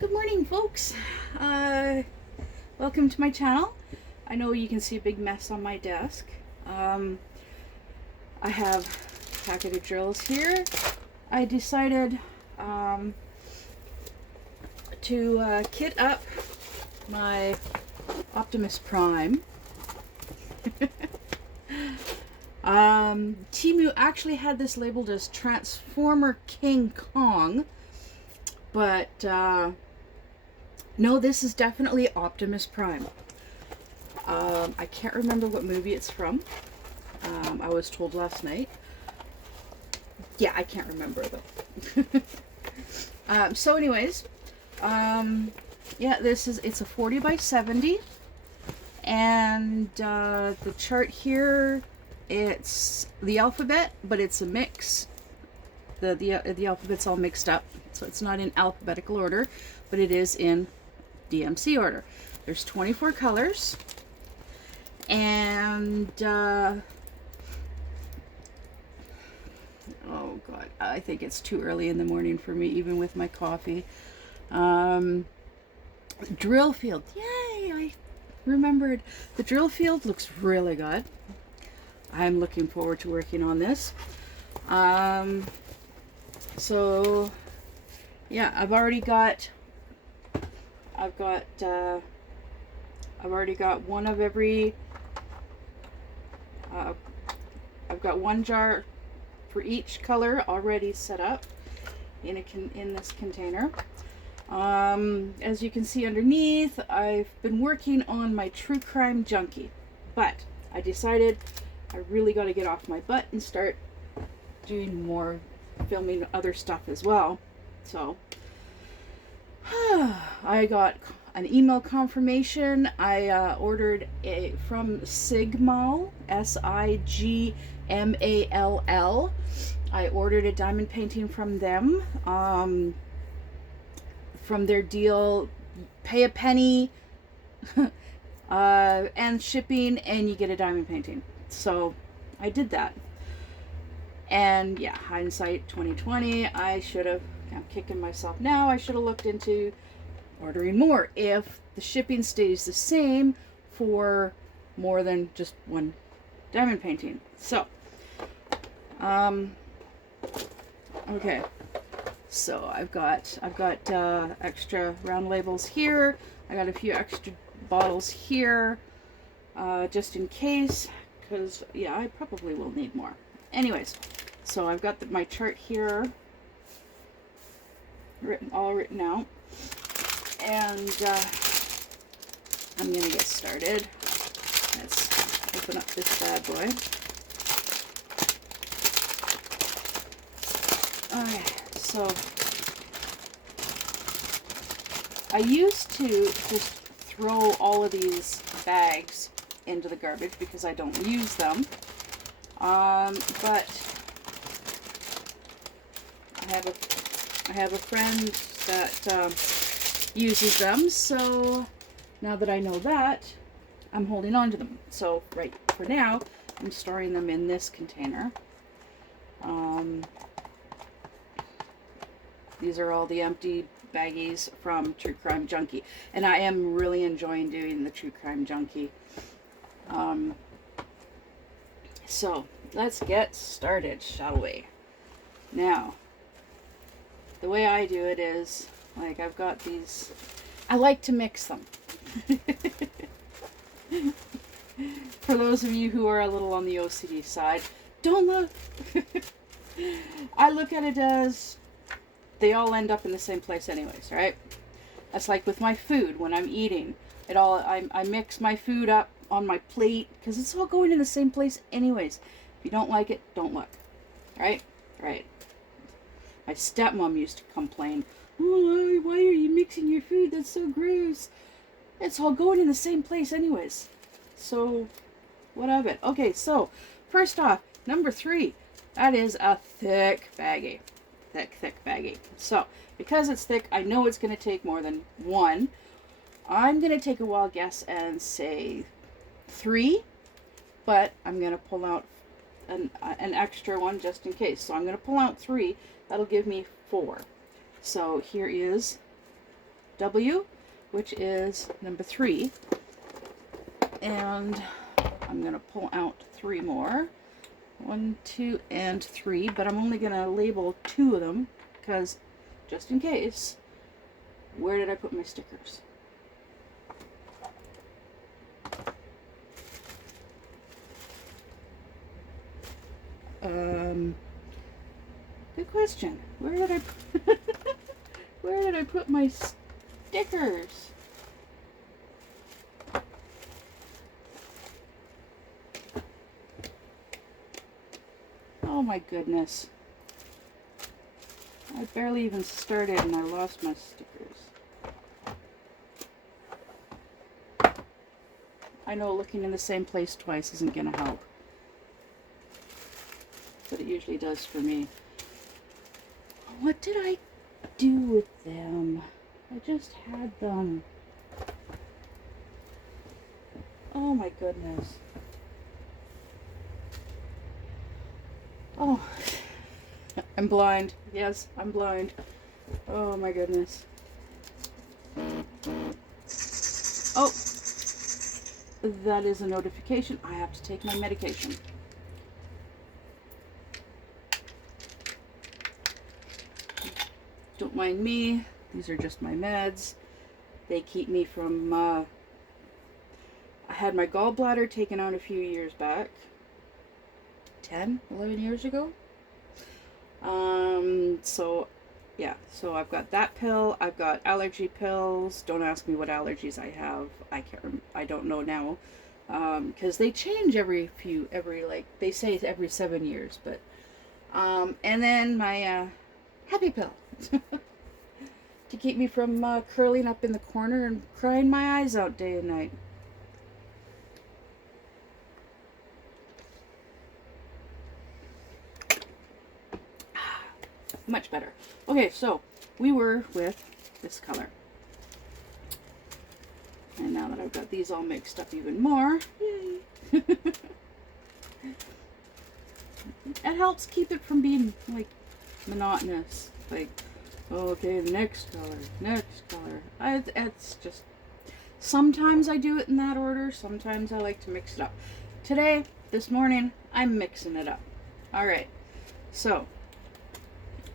Good morning, folks. Welcome to my channel. I know you can see a big mess on my desk. I have a packet of drills here. I decided to kit up my Optimus Prime. Timu actually had this labeled as Transformer King Kong, but no, this is definitely Optimus Prime. I can't remember what movie it's from. I was told last night. Yeah, I can't remember though. So anyways, yeah, it's a 40 by 70. And the chart here, it's the alphabet, but it's a mix. The alphabet's all mixed up. So it's not in alphabetical order, but it is in DMC order. There's 24 colors. And oh god, I think it's too early in the morning for me, even with my coffee. Drill field, yay! I remembered. The drill field looks really good. I'm looking forward to working on this. So yeah, I've already got one of every. I've got one jar for each color already set up in this container. As you can see underneath, I've been working on my True Crime Junkie, but I decided I really got to get off my butt and start doing more filming other stuff as well. So I got an email confirmation. I ordered from Sigmal, Sigmall. I ordered a diamond painting from them. From their deal, pay a penny and shipping, and you get a diamond painting. So I did that. And yeah, hindsight 2020, I'm kicking myself now. I should have looked into ordering more if the shipping stays the same for more than just one diamond painting. So okay, so I've got extra round labels here. I got a few extra bottles here just in case, because yeah, I probably will need more. Anyways, so I've got my chart here all written out, and I'm gonna get started. Let's open up this bad boy. Alright, so I used to just throw all of these bags into the garbage because I don't use them. But I have a friend that uses them, so now that I know that, I'm holding on to them. So right for now, I'm storing them in this container. These are all the empty baggies from True Crime Junkie, and I am really enjoying doing the True Crime Junkie. So let's get started, shall we? Now, the way I do it is, like, I've got these, I like to mix them. For those of you who are a little on the OCD side, don't look. I look at it as they all end up in the same place anyways, right? That's like with my food when I'm eating. I mix my food up on my plate because it's all going in the same place anyways. If you don't like it, don't look. Right? Right. My stepmom used to complain, "Oh, why are you mixing your food? That's so gross." It's all going in the same place anyways. So, what of it? Okay, so, first off, number 3. That is a thick baggie. Thick baggie. So, because it's thick, I know it's going to take more than one. I'm going to take a wild guess and say 3, but I'm going to pull out an extra one just in case. So I'm going to pull out 3. That'll give me 4. So here is W, which is number 3. And I'm going to pull out 3 more. 1, 2, and 3, but I'm only going to label 2 of them because just in case. Where did I put my stickers? Good question. Where did I where did I put my stickers? Oh my goodness. I barely even started and I lost my stickers. I know looking in the same place twice isn't going to help. But it usually does for me. What did I do with them? I just had them. Oh my goodness. Oh, I'm blind. Yes, I'm blind. Oh my goodness. Oh, that is a notification. I have to take my medication. Don't mind me. These are just my meds. They keep me from, I had my gallbladder taken out a few years back. 10, 11 years ago. So yeah, so I've got that pill. I've got allergy pills. Don't ask me what allergies I have. I don't know now. Because they change every like, they say it's every 7 years, but, and then my, happy pill. To keep me from curling up in the corner and crying my eyes out day and night. Much better. Okay, so we were with this color. And now that I've got these all mixed up even more, yay! It helps keep it from being, like, monotonous. Like, okay, next color. It's just, sometimes I do it in that order, sometimes I like to mix it up. Today, this morning, I'm mixing it up. Alright, so,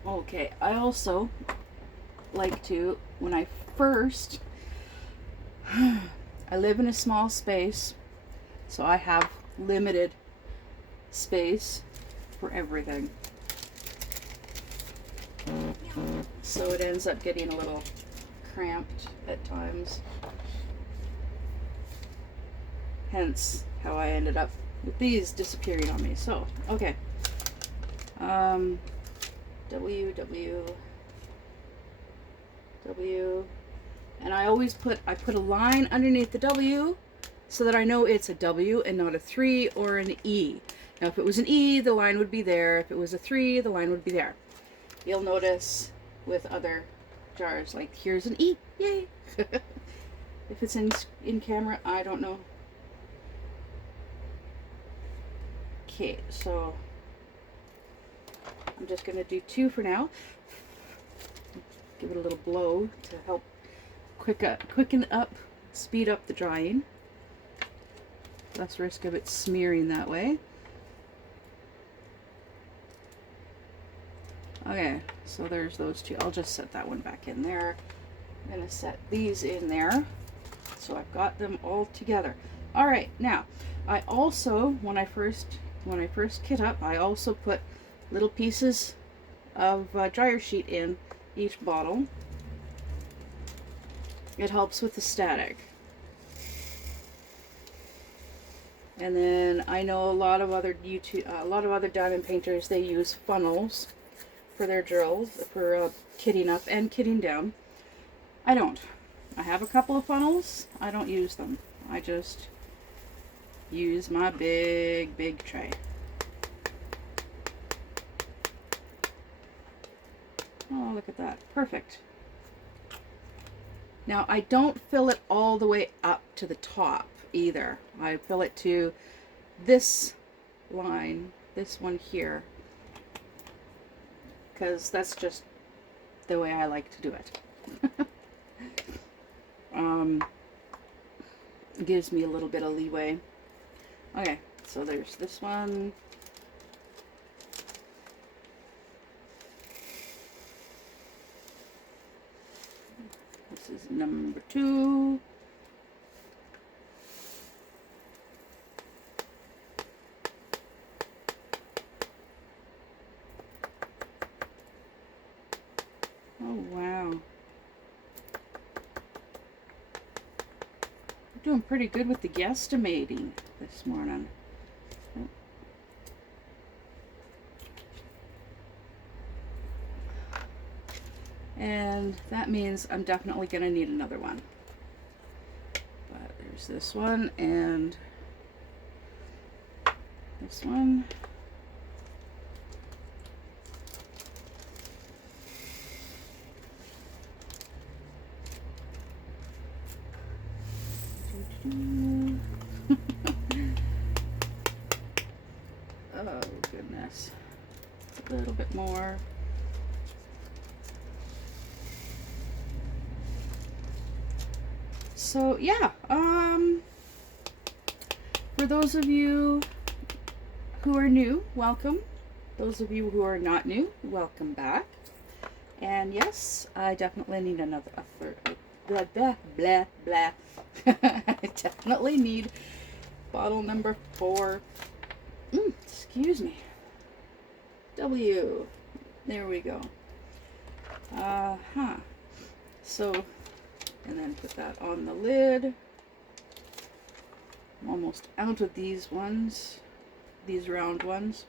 okay, I also like to, when I first, I live in a small space, so I have limited space for everything. So it ends up getting a little cramped at times. Hence how I ended up with these disappearing on me. So, okay. W, and I always put a line underneath the W so that I know it's a W and not a 3 or an E. Now if it was an E, the line would be there. If it was a 3, the line would be there. You'll notice with other jars, like here's an E, yay! If it's in camera, I don't know. Okay, so I'm just going to do 2 for now. Give it a little blow to help quicken up, speed up the drying. Less risk of it smearing that way. Okay, so there's those 2. I'll just set that one back in there. I'm going to set these in there. So I've got them all together. All right, now I also, when I first kit up, I also put little pieces of dryer sheet in each bottle. It helps with the static. And then I know a lot of other diamond painters, they use funnels for their drills, for kitting up and kitting down. I don't. I have a couple of funnels. I don't use them. I just use my big tray. Oh, look at that. Perfect. Now, I don't fill it all the way up to the top either. I fill it to this line, this one here, because that's just the way I like to do it. gives me a little bit of leeway. Okay, so there's this one. This is number 2. Oh, wow. We're doing pretty good with the guesstimating this morning. And that means I'm definitely going to need another one. But there's this one and this one. Oh, goodness. A little bit more. So yeah, for those of you who are new, welcome. Those of you who are not new, welcome back. And yes, I definitely need another, blah, blah, blah, blah. I definitely need bottle number 4. Excuse me. W. There we go. So, and then put that on the lid. I'm almost out of these ones, these round ones.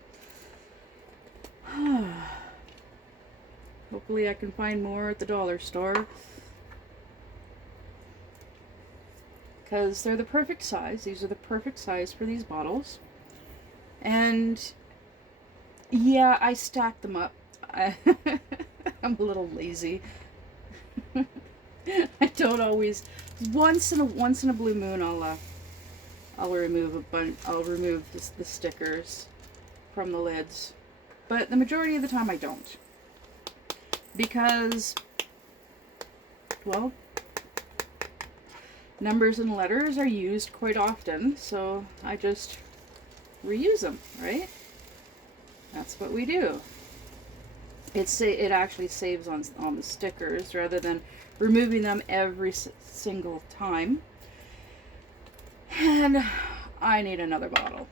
Hopefully I can find more at the dollar store, because they're the perfect size. These are the perfect size for these bottles. And yeah, I stack them up. I'm a little lazy. I don't always. Once in a blue moon, I'll remove a bunch. I'll remove the stickers from the lids, but the majority of the time I don't, because, well, numbers and letters are used quite often, so I just reuse them, right? That's what we do. It actually saves on the stickers rather than removing them every single time. And I need another bottle.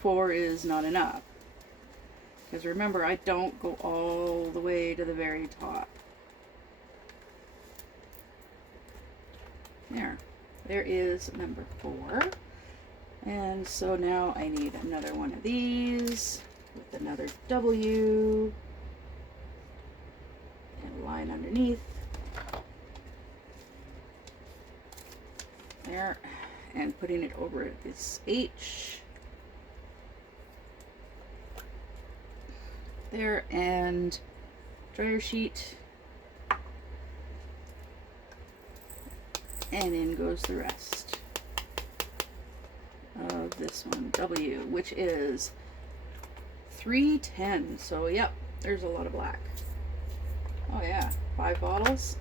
4 is not enough. Because remember, I don't go all the way to the very top. There is number 4. And so now I need another one of these with another W and a line underneath. There, and putting it over this H. There, and dryer sheet. And in goes the rest of this one, W, which is 310. So yep, there's a lot of black. Oh yeah, 5 bottles.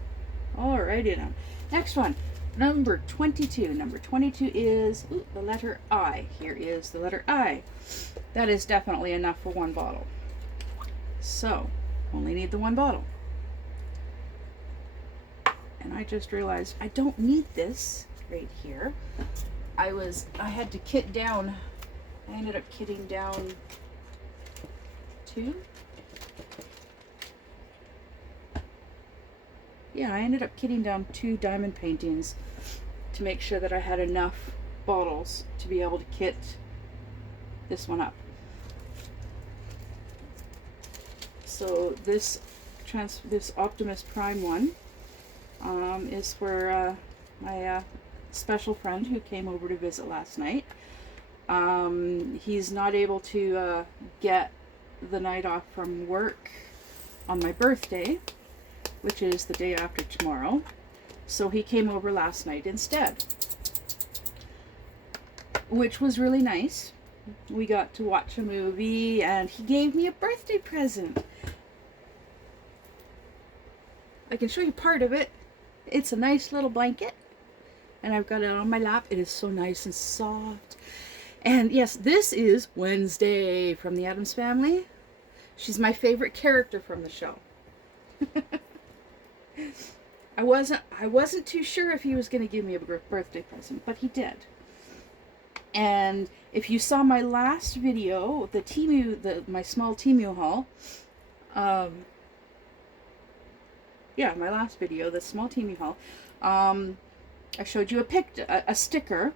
Alrighty then. Next one, number 22. Number 22 is the letter I. Here is the letter I. That is definitely enough for 1 bottle. So, only need the 1 bottle. And I just realized I don't need this right here. I had to kit down. I ended up kitting down 2. Yeah, I ended up kitting down 2 diamond paintings to make sure that I had enough bottles to be able to kit this one up. So this Optimus Prime one is for my special friend who came over to visit last night. He's not able to get the night off from work on my birthday, which is the day after tomorrow. So he came over last night instead, which was really nice. We got to watch a movie and he gave me a birthday present. I can show you part of it. It's a nice little blanket, and I've got it on my lap. It is so nice and soft. And yes, this is Wednesday from the Addams Family. She's my favorite character from the show. I wasn't too sure if he was going to give me a birthday present, but he did. And if you saw my last video, my small Temu haul, my last video, the small Temu haul, I showed you a sticker.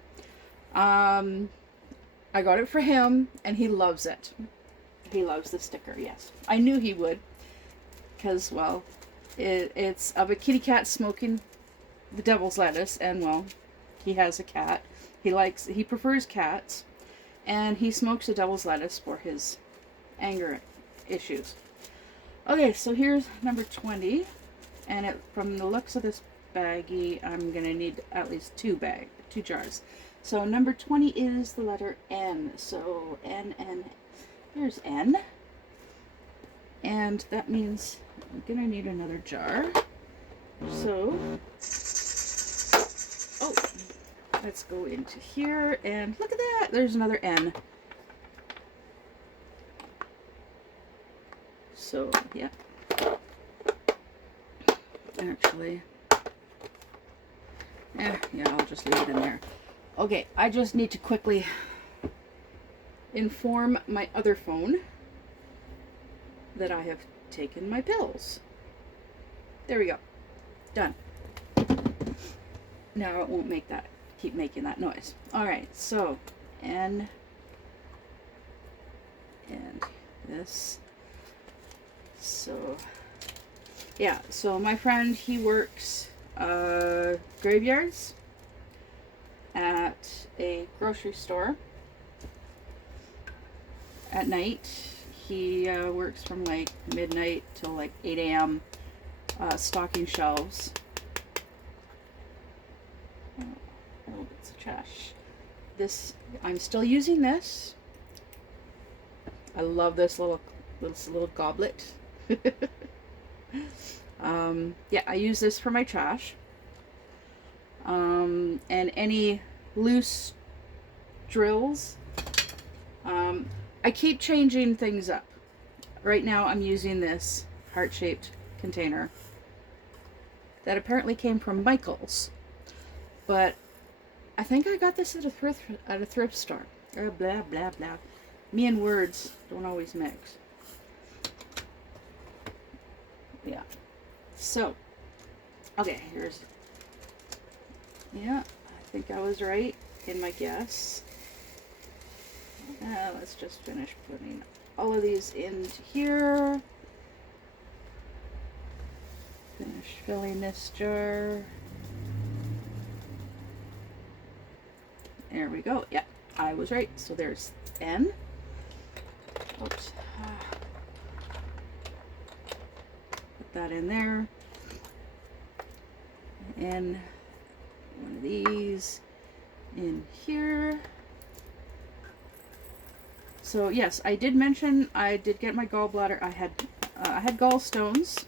I got it for him, and he loves it. He loves the sticker, yes. I knew he would, because, well, it's of a kitty cat smoking the devil's lettuce, and, well, he has a cat. He prefers cats, and he smokes the devil's lettuce for his anger issues. Okay, so here's number 20, and from the looks of this baggie, I'm going to need at least two jars. So number 20 is the letter N. So N, here's N. And that means I'm going to need another jar. So, let's go into here, and look at that, there's another N. So, yeah. Actually, I'll just leave it in there. Okay, I just need to quickly inform my other phone that I have taken my pills. There we go. Done. Now it won't keep making that noise. Alright, so N and this. So yeah, so my friend, he works graveyards at a grocery store at night. He works from like midnight till like 8 a.m. Stocking shelves. Oh, it's a trash. I'm still using this. I love this little goblet. I use this for my trash. And any loose drills. I keep changing things up. Right now I'm using this heart-shaped container that apparently came from Michael's, but I think I got this at a thrift store. Blah blah blah. Me and words don't always mix. Yeah. So, okay, I think I was right in my guess. Let's just finish putting all of these into here. Finish filling this jar. There we go. Yeah, I was right. So there's N. Oops. Put that in there. And one of these in here. So yes, I did mention I did get my gallbladder. I had gallstones,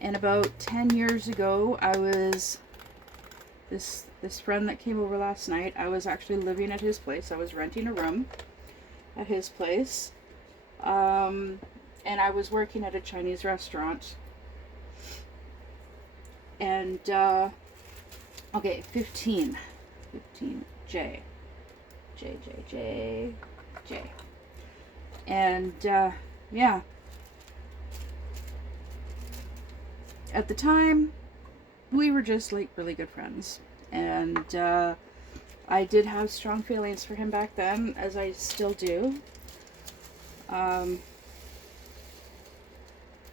and about 10 years ago, I was this friend that came over last night. I was actually living at his place. I was renting a room at his place, and I was working at a Chinese restaurant. And okay, 15, J. And yeah, at the time we were just like really good friends, and I did have strong feelings for him back then, as I still do.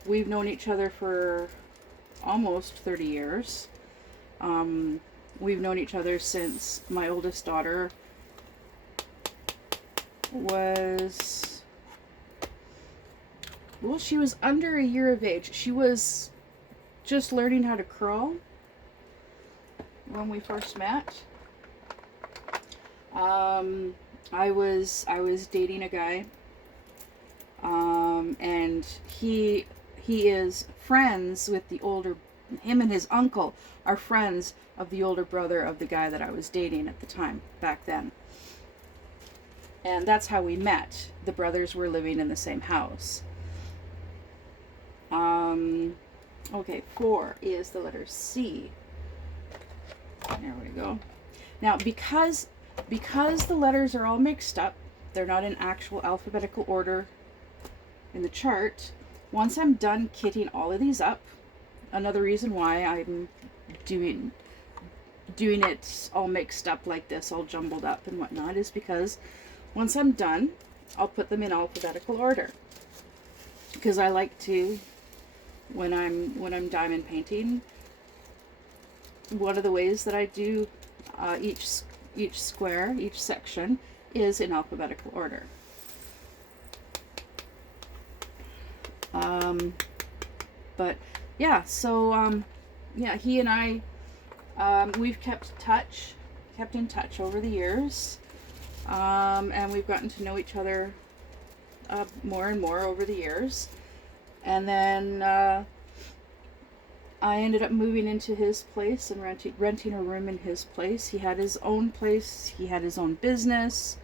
We've known each other for almost 30 years. We've known each other since my oldest daughter she was under a year of age. She was just learning how to crawl when we first met. I was dating a guy, and he is friends with the older Him and his uncle are friends of the older brother of the guy that I was dating at the time, back then. And that's how we met. The brothers were living in the same house. Okay, 4 is the letter C. There we go. Now, because the letters are all mixed up, they're not in actual alphabetical order in the chart. Once I'm done kitting all of these up, another reason why I'm doing it all mixed up like this, all jumbled up and whatnot, is because once I'm done, I'll put them in alphabetical order. Because I like to, when I'm diamond painting, one of the ways that I do each square, each section, is in alphabetical order. But yeah, so yeah, he and I, we've kept in touch over the years, and we've gotten to know each other more and more over the years. And then I ended up moving into his place and renting a room in his place. He had his own place. He had his own business.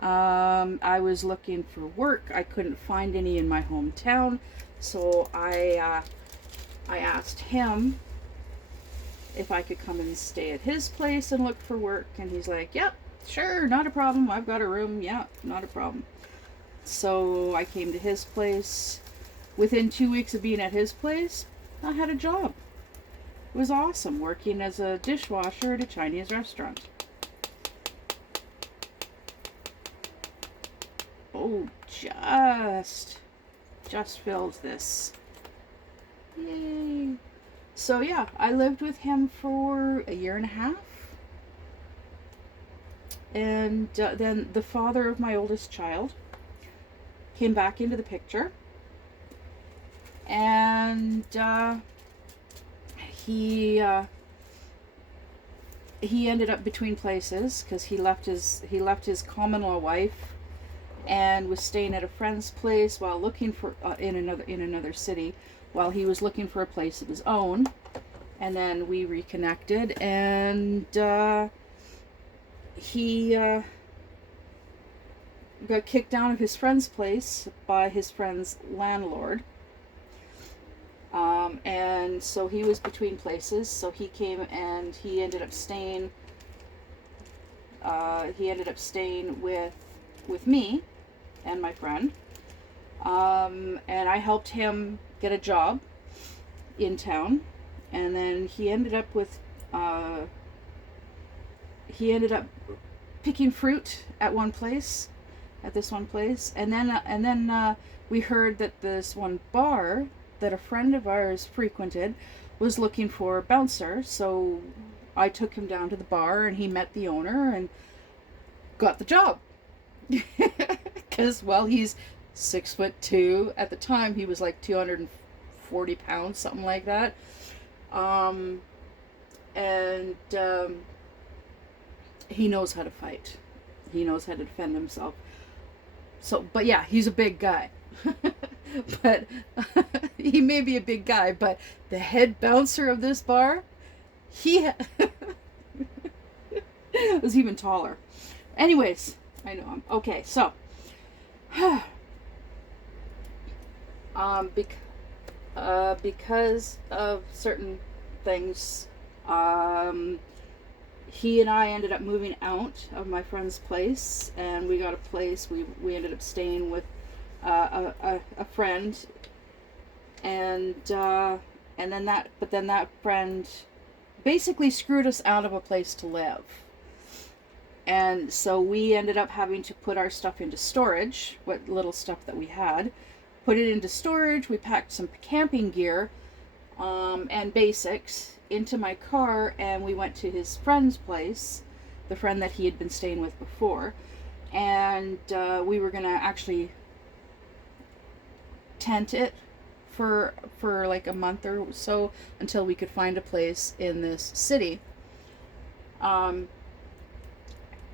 I was looking for work. I couldn't find any in my hometown, so I asked him if I could come and stay at his place and look for work, and he's like, "Yep, sure, not a problem. I've got a room. Yeah, not a problem." So I came to his place. Within 2 weeks of being at his place, I had a job. It was awesome, working as a dishwasher at a Chinese restaurant. Oh, just filled this. Yay. So yeah, I lived with him for a year and a half. And then the father of my oldest child came back into the picture. And he ended up between places because he left his common law wife and was staying at a friend's place while looking for in another city while he was looking for a place of his own. And then we reconnected, and he got kicked out of his friend's place by his friend's landlord. And so he was between places, so he came and he ended up staying with me and my friend, and I helped him get a job in town. And then he ended up picking fruit at this one place, and then we heard that this one bar that a friend of ours frequented was looking for a bouncer. So I took him down to the bar, and he met the owner and got the job. Because, well, he's 6'2". At the time, he was like 240 pounds, something like that. He knows how to fight. He knows how to defend himself. So, but yeah, he's a big guy. But he may be a big guy, but the head bouncer of this bar, he was even taller. Anyways, I know him. Okay, so because of certain things, he and I ended up moving out of my friend's place, and we got a place. We ended up staying with a friend, and then that friend basically screwed us out of a place to live. And so we ended up having to put our stuff into storage, what little stuff that we had, put it into storage. We packed some camping gear and basics into my car, and we went to his friend's place, the friend that he had been staying with before, and we were going to actually tent it for like a month or so until we could find a place in this city.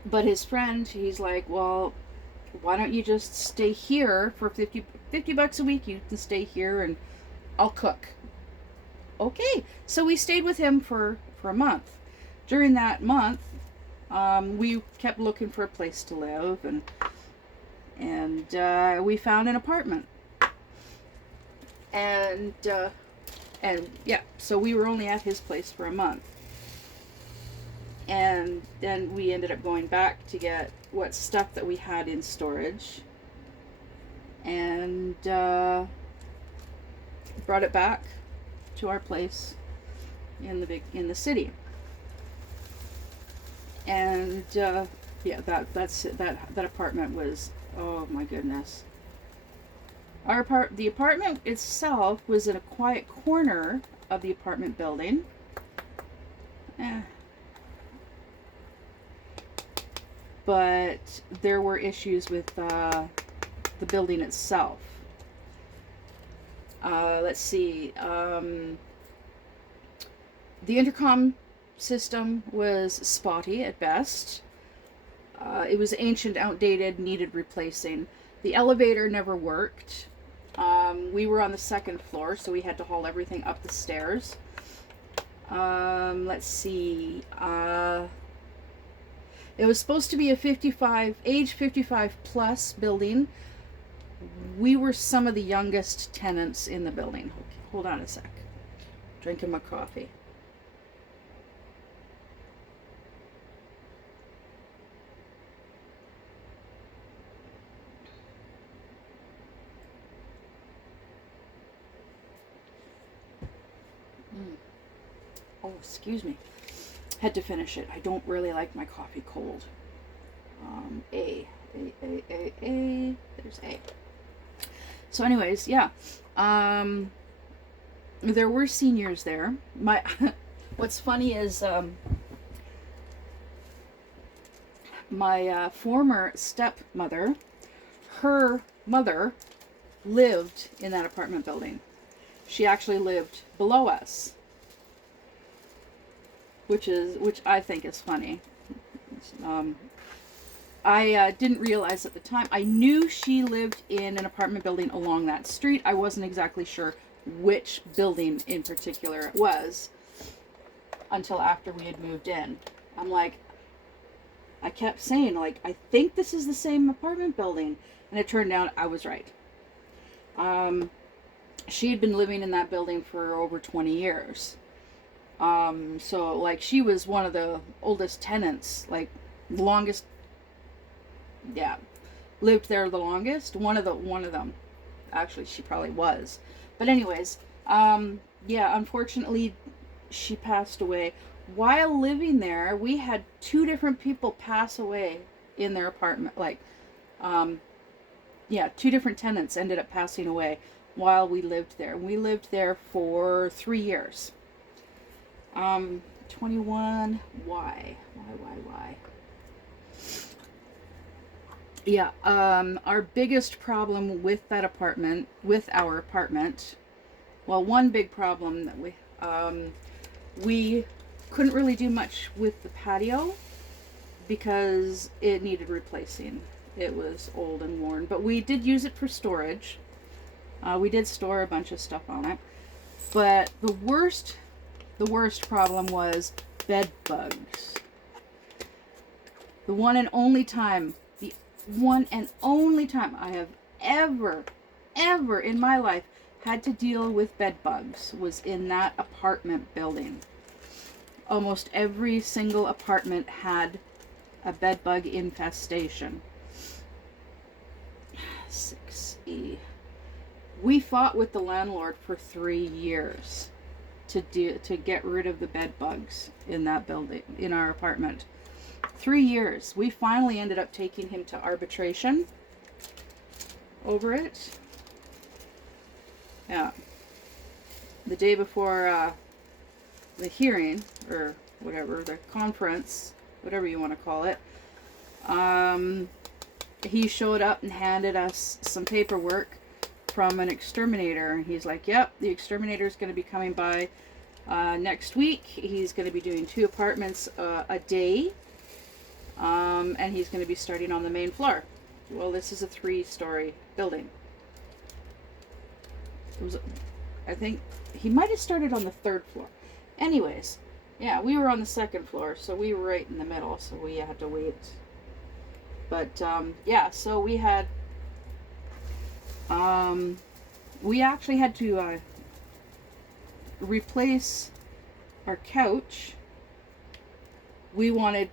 But his friend, he's like, well, why don't you just stay here for $50 a week? You can stay here and I'll cook. Okay, so we stayed with him for a month. During that month, we kept looking for a place to live, and we found an apartment. And yeah, so we were only at his place for a month. And then we ended up going back to get what stuff that we had in storage, and brought it back to our place in the city. And yeah, that apartment was, oh my goodness. The apartment itself was in a quiet corner of the apartment building. But there were issues with the building itself. Let's see. The intercom system was spotty at best. It was ancient, outdated, needed replacing. The elevator never worked. We were on the second floor, so we had to haul everything up the stairs. Let's see. It was supposed to be a age 55 plus building. We were some of the youngest tenants in the building. Okay, hold on a sec. Drinking my coffee. Oh, excuse me. Had to finish it. I don't really like my coffee cold. A. There's A. So anyways, yeah. There were seniors there. What's funny is my former stepmother, her mother lived in that apartment building. She actually lived below us, which I think is funny. I didn't realize at the time. I knew she lived in an apartment building along that street. I wasn't exactly sure which building in particular it was until after we had moved in. I'm like, I kept saying, like, I think this is the same apartment building, and it turned out I was right. She had been living in that building for over 20 years. So like she was one of the oldest tenants, like longest, yeah, lived there the longest. One of them, actually, she probably was. But anyways, yeah, unfortunately, she passed away. While living there, we had two different people pass away in their apartment. Like, yeah, two different tenants ended up passing away while we lived there. We lived there for 3 years. 21, why? Yeah, our biggest problem with our apartment, well, one big problem that we couldn't really do much with the patio because it needed replacing. It was old and worn, but we did use it for storage. We did store a bunch of stuff on it, but the worst problem was bed bugs. The one and only time I have ever in my life had to deal with bed bugs was in that apartment building. Almost every single apartment had a bed bug infestation. 6E. We fought with the landlord for 3 years to get rid of the bed bugs in that building, in our apartment. 3 years. We finally ended up taking him to arbitration over it. Yeah. The day before the hearing, or whatever, the conference, whatever you want to call it, he showed up and handed us some paperwork from an exterminator. He's like, yep, the exterminator is going to be coming by next week. He's going to be doing 2 apartments a day, and he's going to be starting on the main floor. Well, this is a 3-story building. I think he might have started on the 3rd floor. Anyways, yeah, we were on the 2nd floor, so we were right in the middle, so we had to wait. But yeah, so we had we actually had to replace our couch. We wanted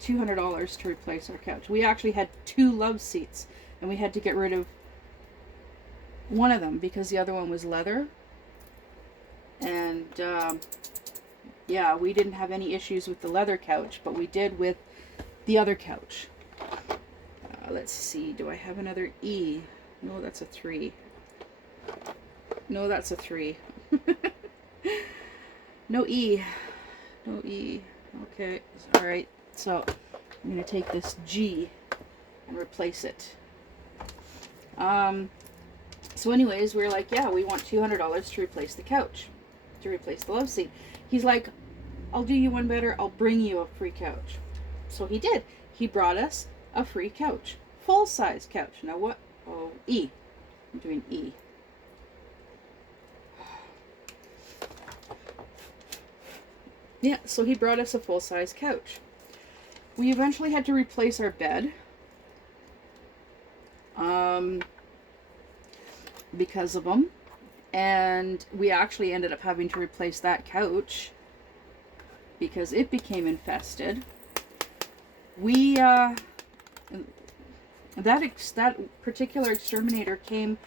$200 to replace our couch. We actually had 2 love seats, and we had to get rid of one of them because the other one was leather. And yeah, we didn't have any issues with the leather couch, but we did with the other couch. Let's see, do I have another E? No, that's a 3. No, that's a 3. No E. No E. Okay, alright. So, I'm going to take this G and replace it. So anyways, we were like, yeah, we want $200 to replace the couch. To replace the love seat. He's like, I'll do you one better. I'll bring you a free couch. So he did. He brought us a free couch. Full-size couch. Now what? Oh, E. I'm doing E. Yeah, so he brought us a full-size couch. We eventually had to replace our bed. Because of them. And we actually ended up having to replace that couch because it became infested. We, that particular exterminator came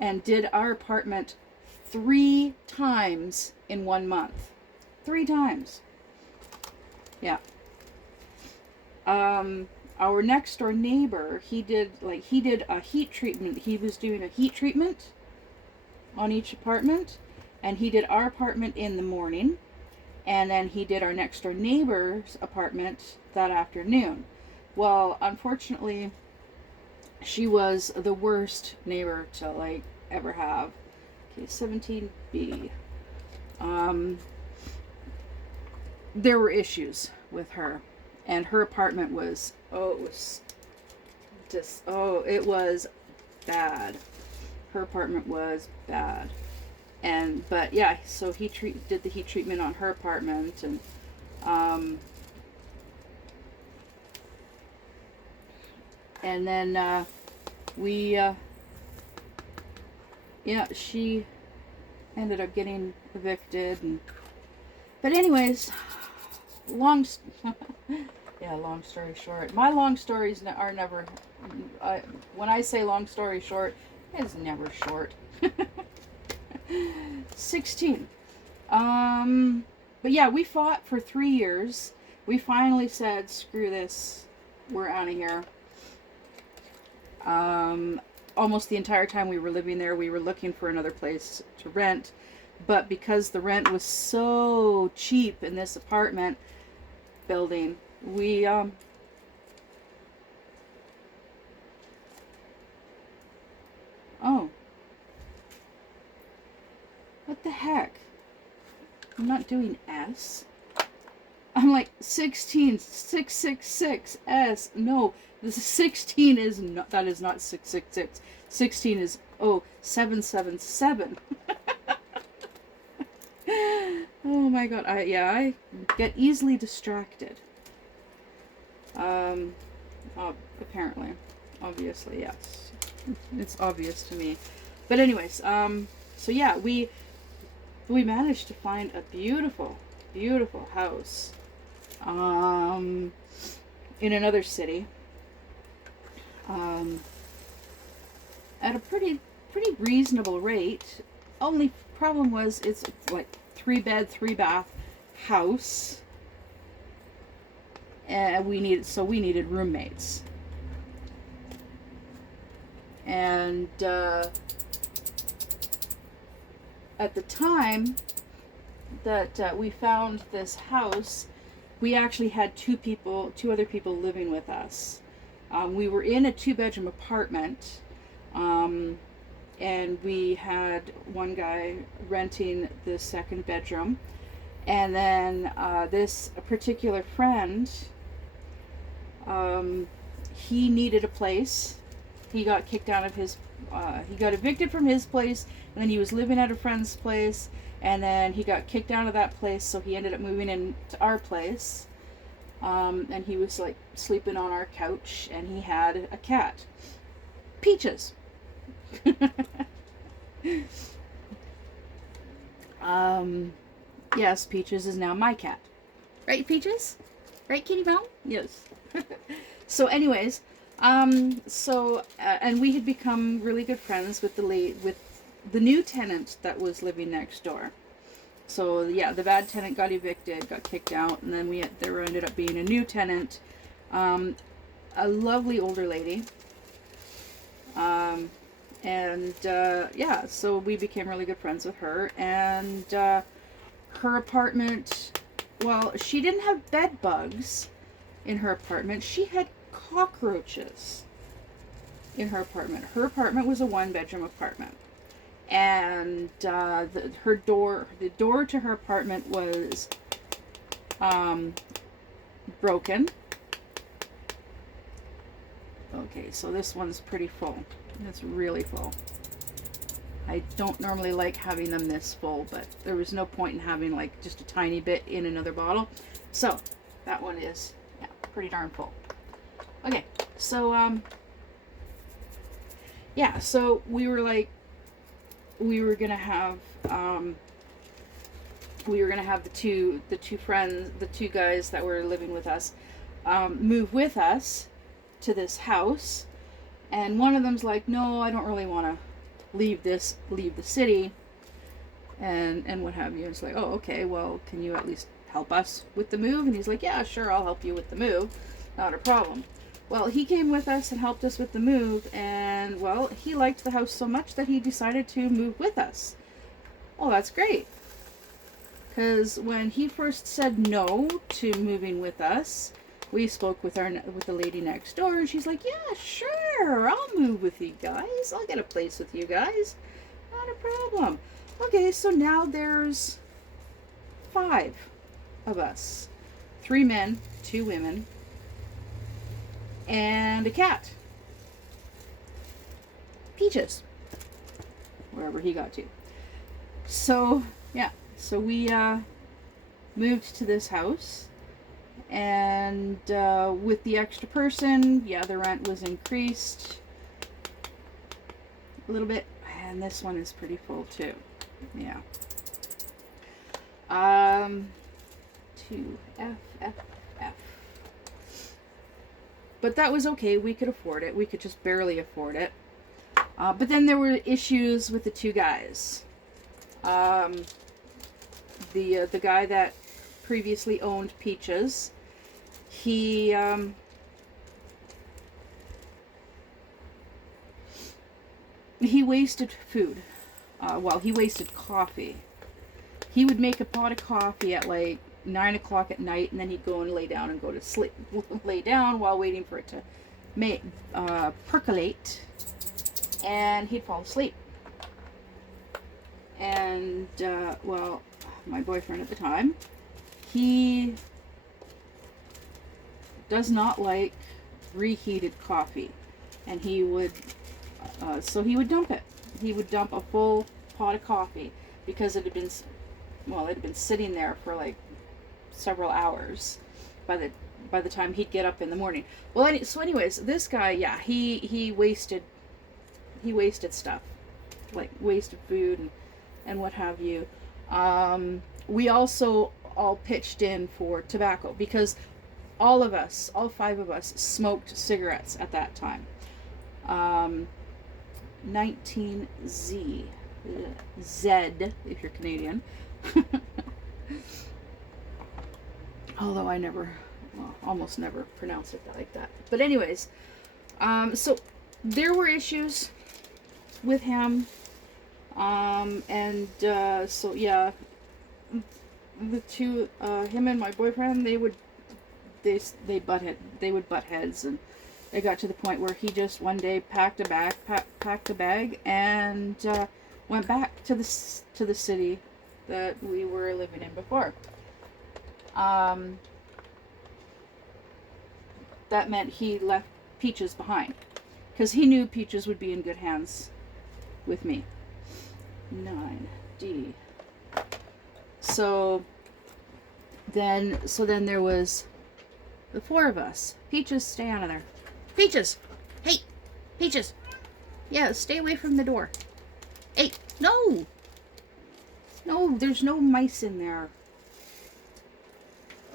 and did our apartment 3 times in 1 month. 3 times. Yeah. Our next door neighbor, he did a heat treatment. He was doing a heat treatment on each apartment, and he did our apartment in the morning, and then he did our next door neighbor's apartment that afternoon. Well, unfortunately, she was the worst neighbor to ever have. Okay, 17B. There were issues with her, and her apartment was it was bad. Her apartment was bad. But yeah, so he did the heat treatment on her apartment, and then she ended up getting evicted. But anyways, long story short. My long stories are never, when I say long story short, it's never short. 16. But yeah, we fought for 3 years. We finally said, screw this, we're out of here. Almost the entire time we were living there, we were looking for another place to rent. But because the rent was so cheap in this apartment building, we, oh. What the heck? I'm not doing S. I'm like 16, 666, S. No, this is 16 is not, that is not 666. 16 is, 777. Oh my god, I get easily distracted. Apparently. Obviously, yes. It's obvious to me. But anyways, so yeah, we managed to find a beautiful, beautiful house, in another city, at a pretty reasonable rate. Only problem was it's like 3-bed, 3-bath house, and we needed roommates. And at the time that we found this house, we actually had two other people living with us. We were in a 2-bedroom apartment, and we had one guy renting the 2nd bedroom, and then this particular friend, he needed a place. He got kicked out of his He got evicted from his place, and then he was living at a friend's place, and then he got kicked out of that place, so he ended up moving into our place. And he was like sleeping on our couch, and he had a cat, Peaches. Yes, Peaches is now my cat. Right, Peaches? Right, Kitty Brown? Yes. So, anyways, and we had become really good friends with the new tenant that was living next door. So yeah, the bad tenant got evicted, got kicked out, and then there ended up being a new tenant, a lovely older lady. Yeah, so we became really good friends with her, and her apartment, well, she didn't have bed bugs in her apartment. She had cockroaches in her apartment. Her apartment was a 1-bedroom apartment. And the door to her apartment was broken. Okay, so this one's pretty full. It's really full. I don't normally like having them this full, but there was no point in having like just a tiny bit in another bottle. So that one is, yeah, pretty darn full. Okay, so yeah, so we were gonna have the two friends, the two guys that were living with us, move with us to this house, and one of them's like, no, I don't really want to leave the city, and what have you. It's like, oh, okay, well, can you at least help us with the move? And he's like, yeah, sure, I'll help you with the move, not a problem. Well, he came with us and helped us with the move, and, well, he liked the house so much that he decided to move with us. Oh, that's great. Because when he first said no to moving with us, we spoke with the lady next door, and she's like, yeah, sure, I'll move with you guys. I'll get a place with you guys. Not a problem. Okay, so now there's 5 of us. 3 men, 2 women, and a cat. Peaches. Wherever he got to. So, yeah. So we moved to this house. And with the extra person, yeah, the rent was increased a little bit. And this one is pretty full too. Yeah. 2 F. But that was okay. We could afford it. We could just barely afford it. But then there were issues with the 2 guys. The guy that previously owned Peaches, he wasted food. He wasted coffee. He would make a pot of coffee at like 9 o'clock at night, and then he'd go and lay down and go to sleep. Lay down while waiting for it to percolate, and he'd fall asleep. And my boyfriend at the time, he does not like reheated coffee, and he would dump it. He would dump a full pot of coffee because it had been sitting there for like several hours by the time he'd get up in the morning. Well, so anyways, this guy, yeah, he wasted stuff, like wasted food and what have you. We also all pitched in for tobacco because all 5 of us smoked cigarettes at that time. 19Z, if you're Canadian. Although I almost never pronounce it like that. But anyways, so there were issues with him. So yeah, the 2, him and my boyfriend, they would butt heads, and it got to the point where he just one day packed a bag and went back to the city that we were living in before. That meant he left Peaches behind. because he knew Peaches would be in good hands with me. 9D. So then there was the four of us. Peaches, stay out of there. Peaches! Hey! Peaches! Yeah, stay away from the door. Hey! No! No, there's no mice in there.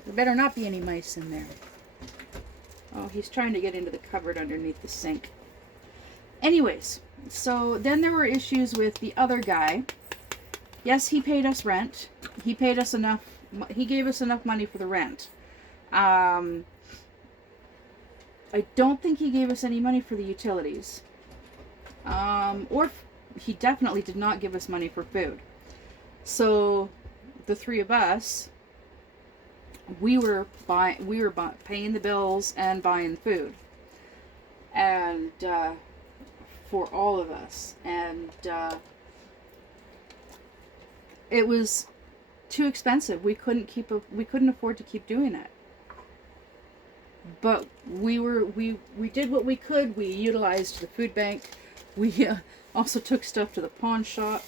There better not be any mice in there. Oh, he's trying to get into the cupboard underneath the sink. Anyways, so then there were issues with the other guy. Yes, he paid us rent. He paid us enough. He gave us enough money for the rent. I don't think he gave us any money for the utilities. Or he definitely did not give us money for food. So the three of us, we were paying the bills and buying food, and for all of us, and it was too expensive. We couldn't afford to keep doing it. But we did what we could. We utilized the food bank. We also took stuff to the pawn shop.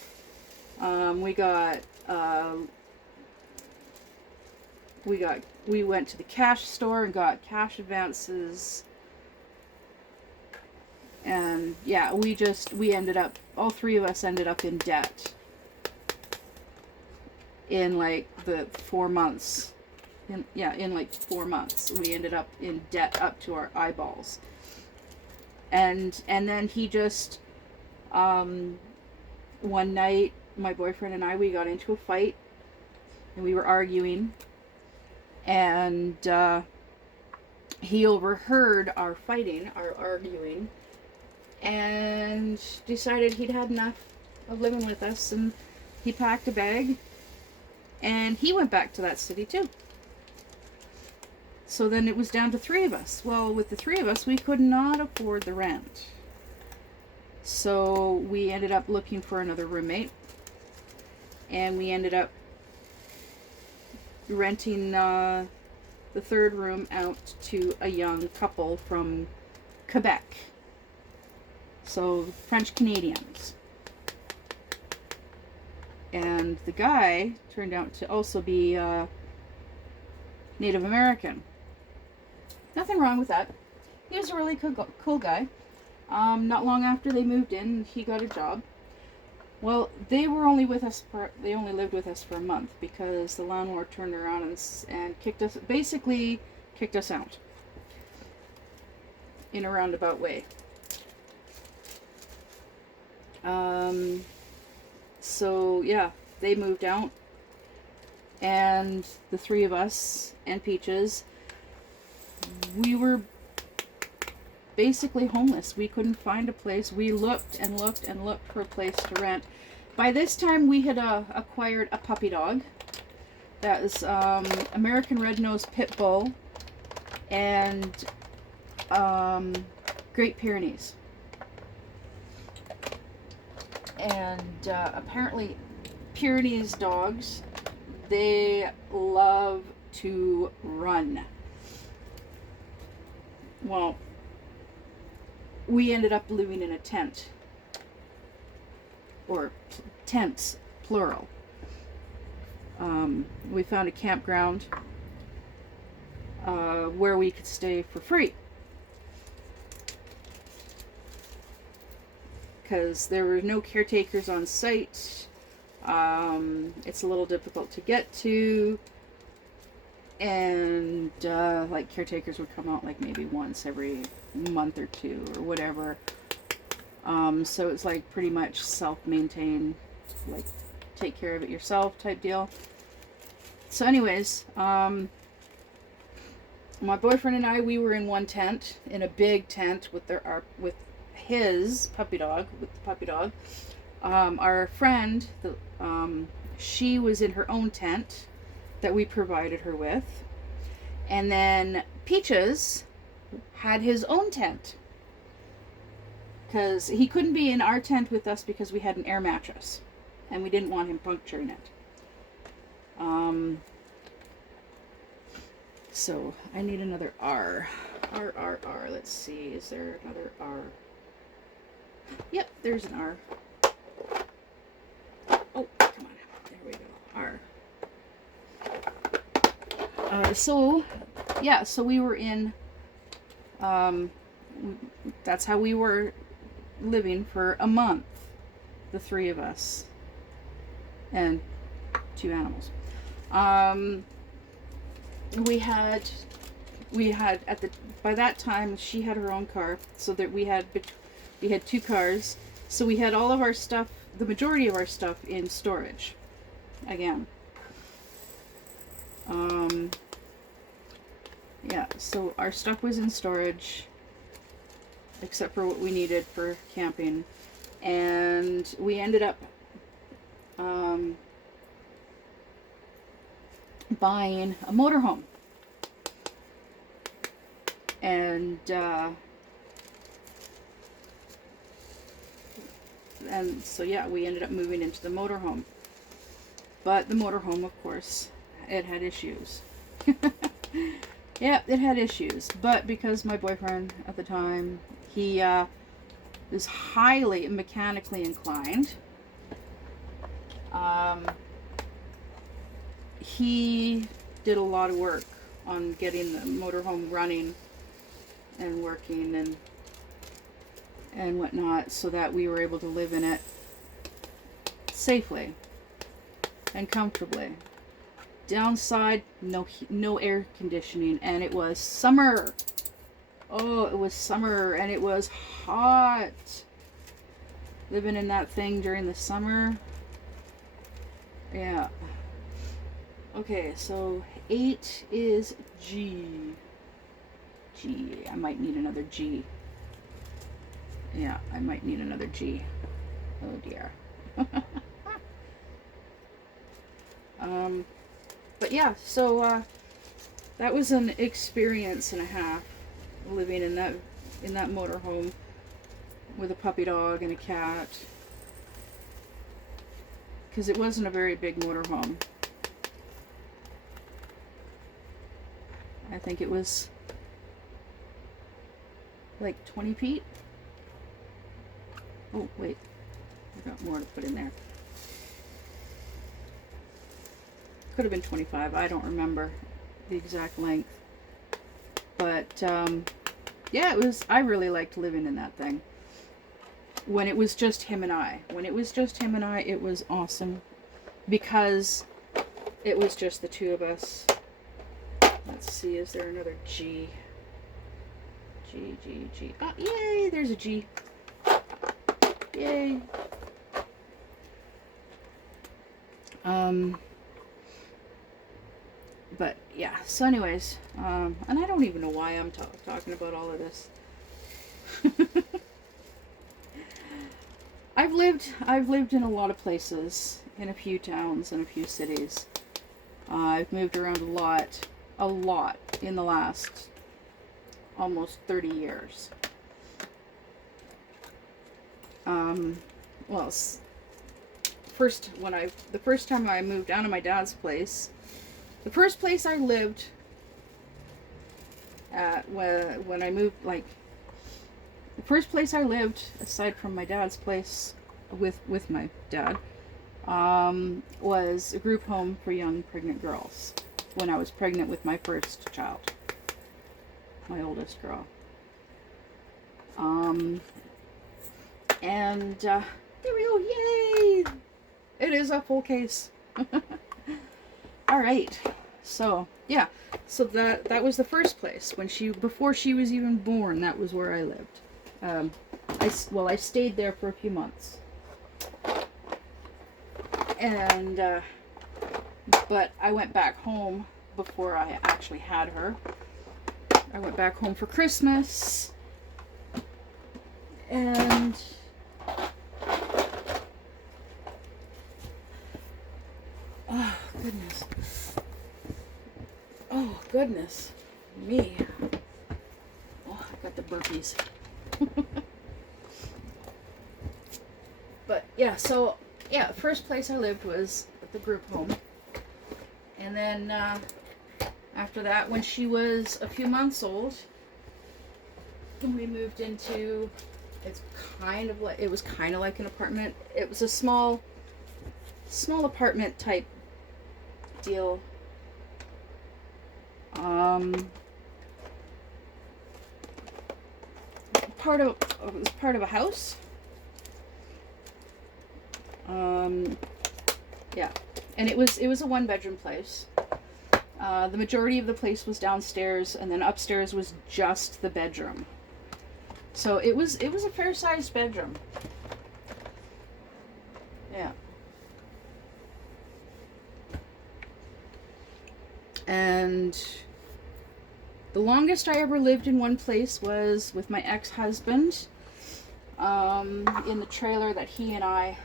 We went to the cash store and got cash advances. And yeah, all three of us ended up in debt in like the 4 months. In like 4 months, we ended up in debt up to our eyeballs. And then he just, one night, my boyfriend and I, we got into a fight, and we were arguing, and he overheard our arguing, and decided he'd had enough of living with us, and he packed a bag, and he went back to that city too. So then it was down to three of us. Well, with the three of us, we could not afford the rent. So we ended up looking for another roommate. And we ended up renting the third room out to a young couple from Quebec. So French Canadians. And the guy turned out to also be Native American. Nothing wrong with that. He was a really cool guy. Not long after they moved in, he got a job. Well, they only lived with us for a month because the landlord turned around and kicked us out in a roundabout way. So yeah, they moved out, and the three of us and Peaches, we were basically homeless. We couldn't find a place. We looked and looked and looked for a place to rent. By this time, we had acquired a puppy dog. That was American Red-Nosed Pit Bull and Great Pyrenees. And apparently Pyrenees dogs, they love to run. Well, we ended up living in a tent, or tents, plural. We found a campground where we could stay for free, because there were no caretakers on site. It's a little difficult to get to, and like caretakers would come out like maybe once every month or two or whatever. So it's like pretty much self-maintained, like take care of it yourself type deal. So anyways, my boyfriend and I, we were in one tent, in a big tent with his puppy dog, with the puppy dog. Our friend, she was in her own tent that we provided her with. And then Peaches had his own tent, because he couldn't be in our tent with us because we had an air mattress and we didn't want him puncturing it. So I need another R. R. Let's see, is there another R? Yep, there's an R. Oh, come on. There we go. R. So we were in, that's how we were living for a month, the three of us, and 2 animals. By that time she had her own car, so that we had 2 cars, so we had all of our stuff, the majority of our stuff, in storage again. Yeah, so our stuff was in storage, except for what we needed for camping. And we ended up buying a motorhome. And so yeah, we ended up moving into the motorhome. But the motorhome, of course, it had issues. Yeah, it had issues. But because my boyfriend at the time, he was highly mechanically inclined, he did a lot of work on getting the motorhome running and working and whatnot, so that we were able to live in it safely and comfortably. Downside, no air conditioning, and it was summer. Oh, it was summer, and it was hot. Living in that thing during the summer. Yeah. Okay, so 8 is G. G. I might need another G. Yeah, I might need another G. Oh dear. But yeah, so that was an experience and a half, living in that motorhome with a puppy dog and a cat, because it wasn't a very big motorhome. I think it was like 20 feet. Oh wait, I got more to put in there. Could have been 25. I don't remember the exact length. But yeah, I really liked living in that thing. When it was just him and I. It was awesome. Because it was just the 2 of us. Let's see, is there another G? G. Oh, yay, there's a G. Yay. But yeah, so anyways, and I don't even know why I'm talking about all of this. I've lived in a lot of places, in a few towns and a few cities. I've moved around a lot in the last almost 30 years. Well, the first time I moved out of my dad's place, the first place I lived at when I moved, like, the first place I lived aside from my dad's place with my dad, was a group home for young pregnant girls when I was pregnant with my first child, my oldest girl. And there we go, yay! It is a full case. Alright, so yeah, so that was the first place. Before she was even born, that was where I lived. I stayed there for a few months. And but I went back home before I actually had her. I went back home for Christmas, and oh goodness me, I've got the burpees. But yeah, so yeah, the first place I lived was at the group home. And then after that, when she was a few months old, we moved into It's kind of like, it was kind of like an apartment. It was a small apartment type deal. It was part of a house. Yeah, and it was a 1-bedroom place. The majority of the place was downstairs, and then upstairs was just the bedroom. So it was a fair-sized bedroom. Yeah. And the longest I ever lived in one place was with my ex-husband, in the trailer that he and I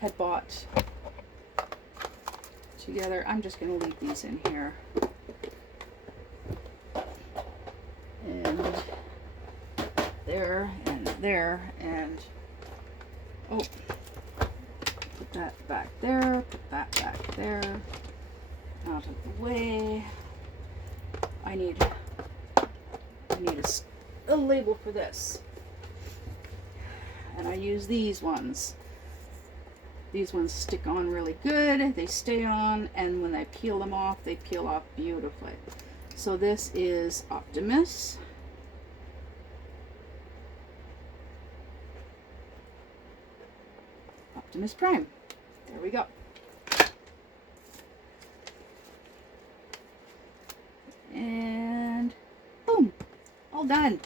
had bought together. I'm just going to leave these in here. And there, and oh, put that back there, put that back there, out of the way. I need a label for this, and I use these ones. These ones stick on really good, they stay on, and when I peel them off, they peel off beautifully. So this is Optimus. Optimus Prime. There we go. And boom! All done.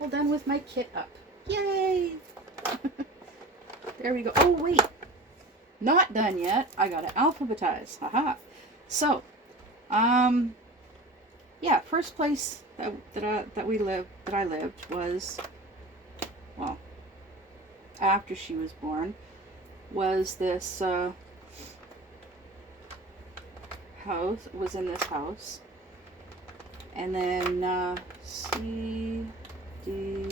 All done with my kit up. Yay! There we go. Oh, wait. Not done yet. I gotta alphabetize. Haha. So, yeah, first place that I lived was, well, after she was born, was this house. Was in this house, and then C, D,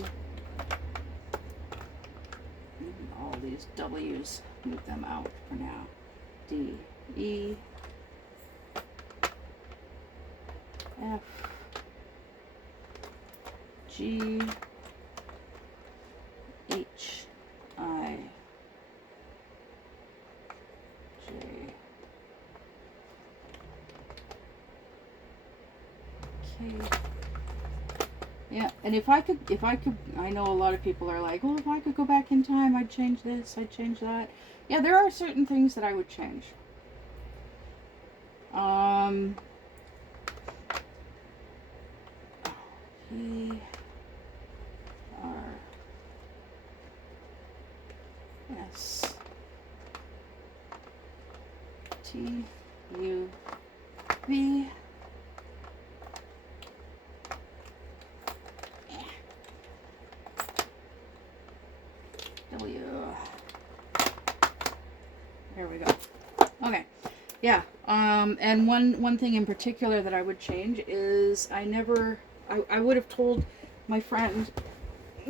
all these W's, move them out for now. D, E, F, G, H, I, J, K. Yeah, and if I could, I know a lot of people are like, well, if I could go back in time, I'd change this, I'd change that. Yeah, there are certain things that I would change. E, R, S, T, U, V, W. There we go. Okay. Yeah. And one thing in particular that I would change is I would have told my friend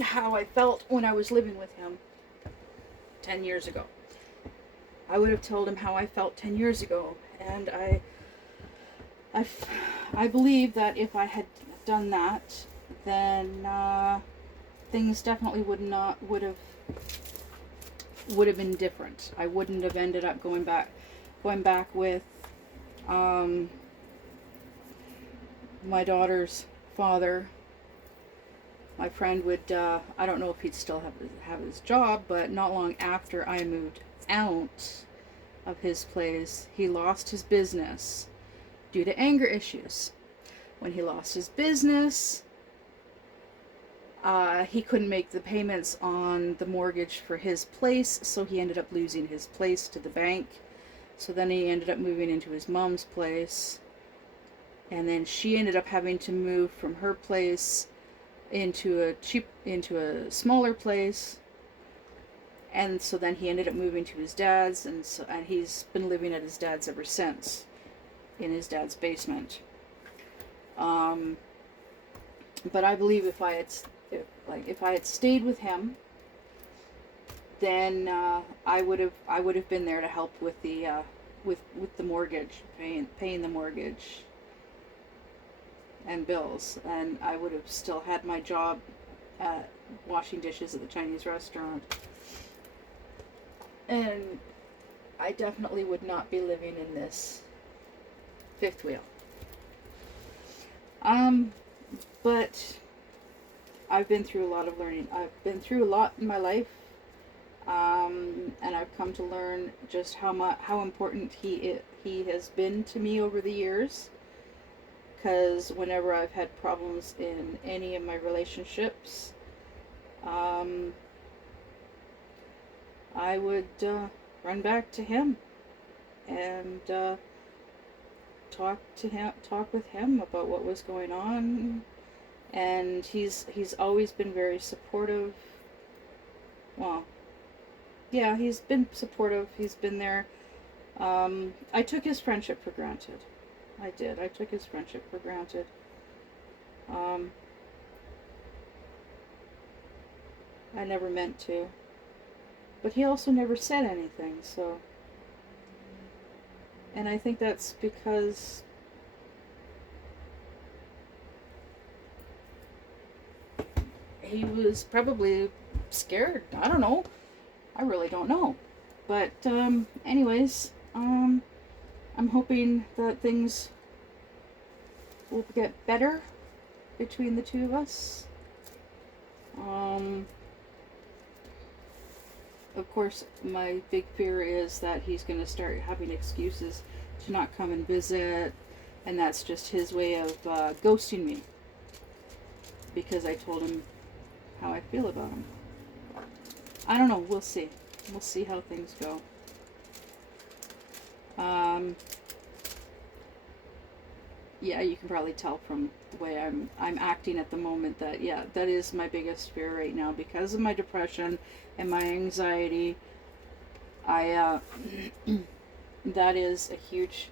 how I felt when I was living with him 10 years ago. I would have told him how I felt 10 years ago, and I believe that if I had done that, then things definitely would have been different. I wouldn't have ended up going back with my daughter's father. My friend would, I don't know if he'd still have his job, but not long after I moved out of his place, he lost his business due to anger issues. When he lost his business, he couldn't make the payments on the mortgage for his place, so he ended up losing his place to the bank. So then he ended up moving into his mom's place, and then she ended up having to move from her place into a smaller place, and so then he ended up moving to his dad's, and he's been living at his dad's ever since, in his dad's basement. But I believe if I had stayed with him, then I would have been there to help with the with the mortgage, paying the mortgage and bills, and I would have still had my job washing dishes at the Chinese restaurant. And I definitely would not be living in this fifth wheel. But I've been through a lot of learning. I've been through a lot in my life. And I've come to learn just how important he has been to me over the years. Because whenever I've had problems in any of my relationships, I would run back to him and talk with him about what was going on. And he's always been very supportive. Well, yeah, he's been supportive. He's been there. I took his friendship for granted. I did. I took his friendship for granted. I never meant to. But he also never said anything, so... And I think that's because... he was probably scared. I don't know. I really don't know. But, anyways, I'm hoping that things will get better between the two of us. Of course, my big fear is that he's going to start having excuses to not come and visit, and that's just his way of ghosting me, because I told him how I feel about him. I don't know. We'll see. We'll see how things go. Yeah, you can probably tell from the way I'm acting at the moment that, yeah, that is my biggest fear right now because of my depression and my anxiety. That is a huge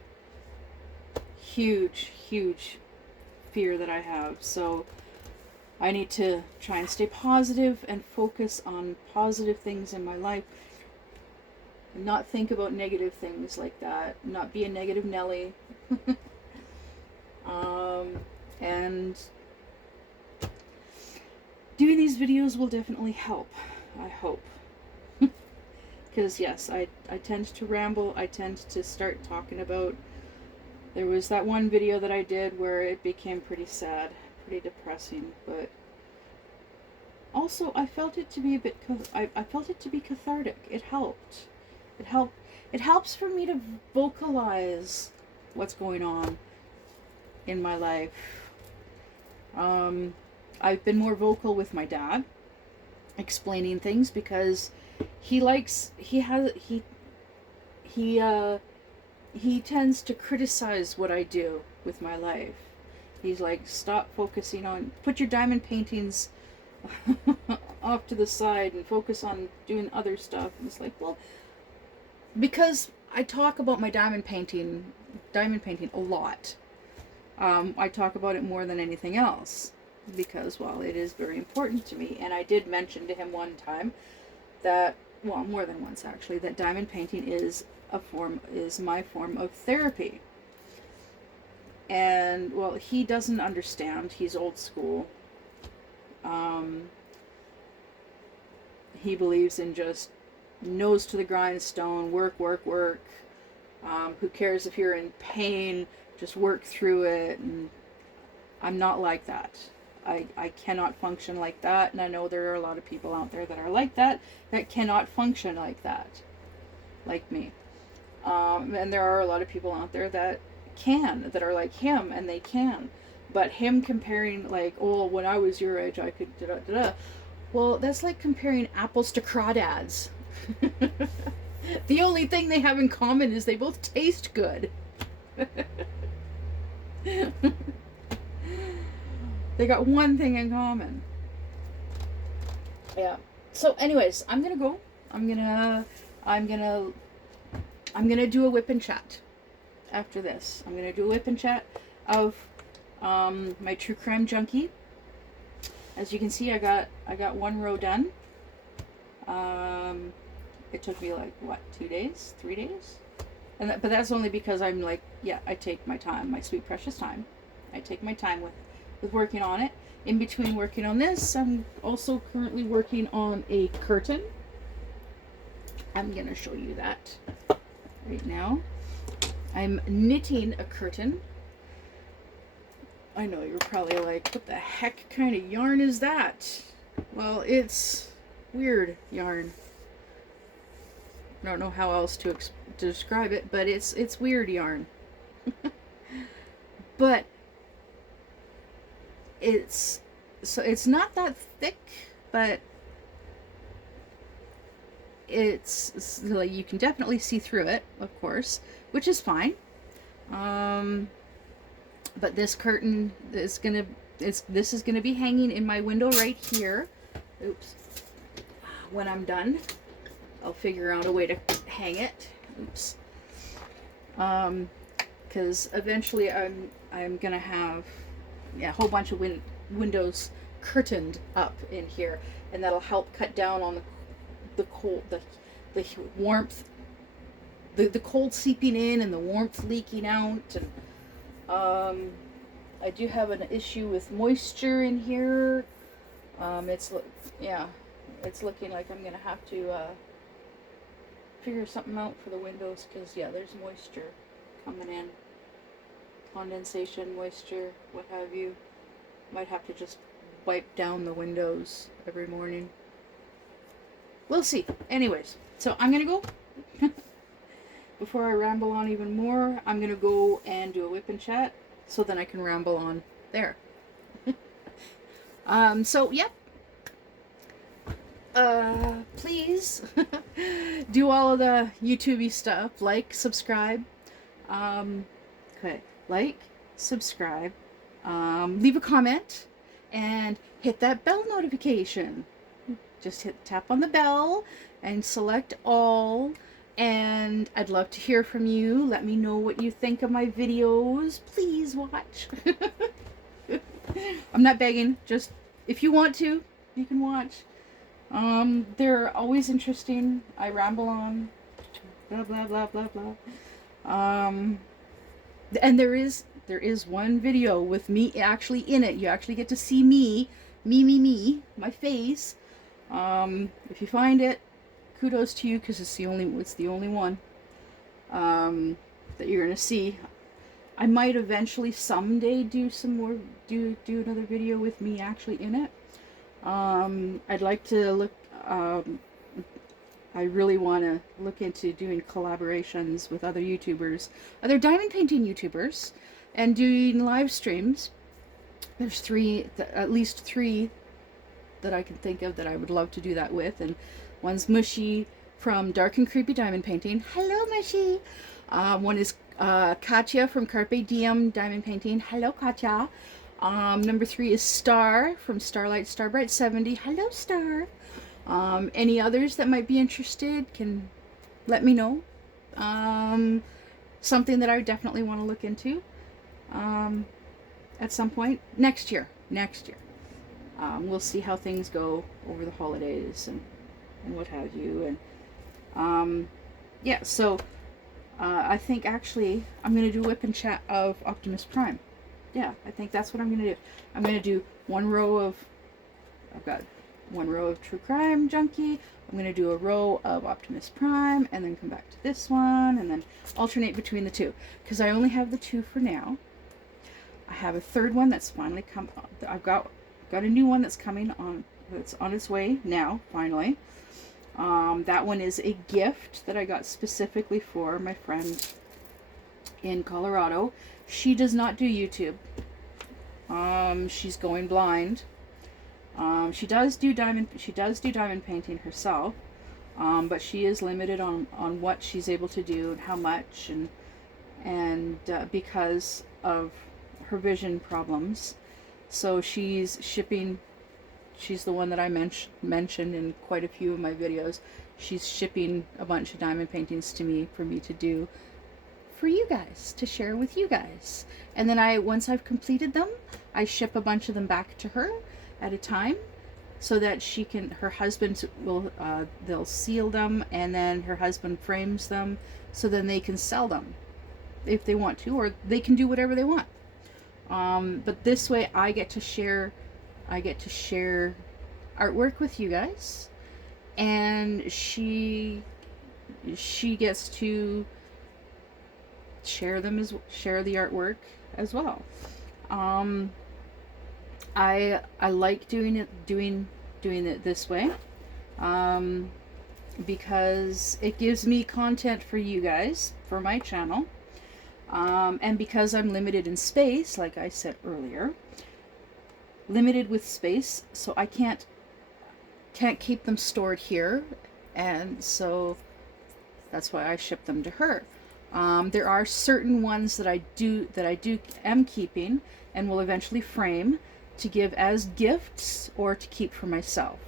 fear that I have. So I need to try and stay positive and focus on positive things in my life. Not think about negative things like that. Not be a negative Nelly. And doing these videos will definitely help. I hope. Because yes, I tend to ramble. I tend to start talking about... There was that one video that I did where it became pretty sad, pretty depressing, but also I felt it to be a bit... I felt it to be cathartic. It helped. It helps for me to vocalize what's going on in my life. I've been more vocal with my dad, explaining things, because he tends to criticize what I do with my life. He's like, stop focusing on, put your diamond paintings off to the side and focus on doing other stuff. And it's like, well, because I talk about my diamond painting a lot. I talk about it more than anything else because, well, it is very important to me. And I did mention to him one time that, well, more than once actually, that diamond painting is my form of therapy. And, well, he doesn't understand. He's old school. He believes in just nose to the grindstone, work. Who cares if you're in pain? Just work through it. And I'm not like that. I cannot function like that. And I know there are a lot of people out there that are like that cannot function like that, like me. And there are a lot of people out there that are like him, and they can. But him comparing, like, oh, when I was your age, I could da-da-da-da. Well, that's like comparing apples to crawdads. The only thing they have in common is they both taste good. They got one thing in common. Yeah. So anyways, I'm gonna go. I'm gonna do a whip and chat after this. I'm gonna do a whip and chat of my true crime junkie. As you can see, I got one row done. It took me like, what, 2 days? 3 days? But that's only because I take my time, my sweet precious time. I take my time with working on it. in between working on this, I'm also currently working on a curtain. I'm going to show you that right now. I'm knitting a curtain. I know you're probably like, what the heck kind of yarn is that? Well, it's weird yarn. I don't know how else to describe it, but it's weird yarn. But it's not that thick, but it's like you can definitely see through it, of course, which is fine. But this curtain is this is gonna be hanging in my window right here. Oops. When I'm done, I'll figure out a way to hang it. Oops. Because eventually I'm gonna have a whole bunch of windows curtained up in here, and that'll help cut down on the cold, the warmth, the cold seeping in and the warmth leaking out. And I do have an issue with moisture in here. It's looking like I'm gonna have to figure something out for the windows, because there's moisture coming in, condensation, moisture, what have you. Might have to just wipe down the windows every morning. We'll see. Anyways, so I'm gonna go. Before I ramble on even more, I'm gonna go and do a whip and chat, so then I can ramble on there. So yep. Please do all of the YouTubey stuff, like, subscribe. Okay, like, subscribe, leave a comment, and hit that bell notification. Just tap on the bell and select all. And I'd love to hear from you. Let me know what you think of my videos. Please watch. I'm not begging. Just if you want to, you can watch. They're always interesting. I ramble on. Blah blah blah blah blah. And there is one video with me actually in it. You actually get to see me, my face. If you find it, kudos to you, because it's the only one that you're gonna see. I might eventually someday do another video with me actually in it. I'd like to look. I really want to look into doing collaborations with other YouTubers, other diamond painting YouTubers, and doing live streams. There's at least three that I can think of that I would love to do that with, and one's Mushy from Dark and Creepy Diamond Painting. Hello, Mushy. One is Katya from Carpe Diem Diamond Painting. Hello, Katya. Number 3 is Star from Starlight Starbright 70. Hello, Star. Any others that might be interested can let me know. Something that I would definitely want to look into at some point next year. We'll see how things go over the holidays and what have you. And so I think actually I'm going to do a whip and chat of Optimus Prime. Yeah, I think that's what I'm going to do. I'm going to do I've got one row of True Crime Junkie. I'm going to do a row of Optimus Prime, and then come back to this one, and then alternate between the two, because I only have the two for now. I have a third one that's finally come. I've got a new one that's coming on. It's on its way now, finally. That one is a gift that I got specifically for my friend in Colorado. She does not do YouTube. She's going blind. She does do diamond painting herself, but she is limited on what she's able to do and how much, and because of her vision problems. So she's shipping. She's the one that I mentioned in quite a few of my videos. She's shipping a bunch of diamond paintings to me for me to do for you guys, to share with you guys. And then once I've completed them, I ship a bunch of them back to her at a time, so that her husband will, they'll seal them, and then her husband frames them, so then they can sell them if they want to, or they can do whatever they want. But this way I get to share I get to share artwork with you guys, and she gets to share the artwork as well. I like doing it this way, because it gives me content for you guys for my channel, and because I'm limited in space, like I said earlier, limited with space, so I can't keep them stored here, and so that's why I ship them to her. There are certain ones that I am keeping and will eventually frame to give as gifts or to keep for myself.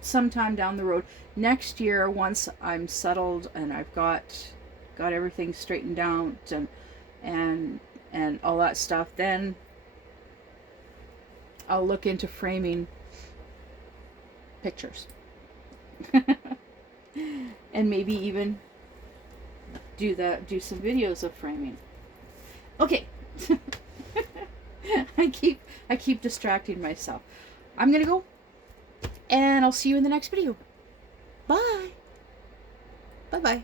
Sometime down the road, next year, once I'm settled and I've got everything straightened out and all that stuff, then I'll look into framing pictures. And maybe even do some videos of framing. Okay. I keep distracting myself. I'm gonna go, and I'll see you in the next video. Bye. Bye-bye.